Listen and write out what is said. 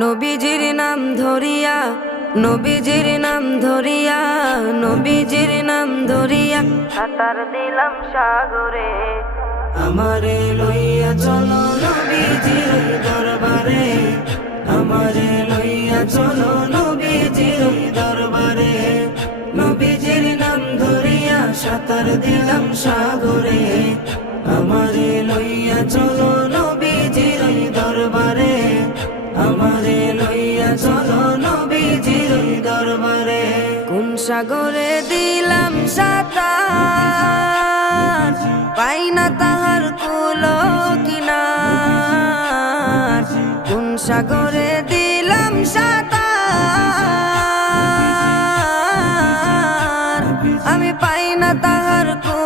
নবীজির নাম ধরিয়া, নবীজির নাম ধরিয়া, নবীজির নাম ধরিয়া সাঁতার দিলাম সাগরে। আমারে লইয়া চলো নবীজির দরবারে, আমারে লইয়া চলো নবীজির দরবারে। নবীজির নাম ধরিয়া সাঁতার দিলাম সাগরে। আমারে লইয়া চলো নবীজির দরবারে, আমারে লইয়া চলো নবীজির দরবারে। কোন সাগরে দিলাম সাঁতার, পাই না তাহার কুলো কিনার। কোন সাগরে দিলাম সাঁতার, আমি পাই না তাহার কুলো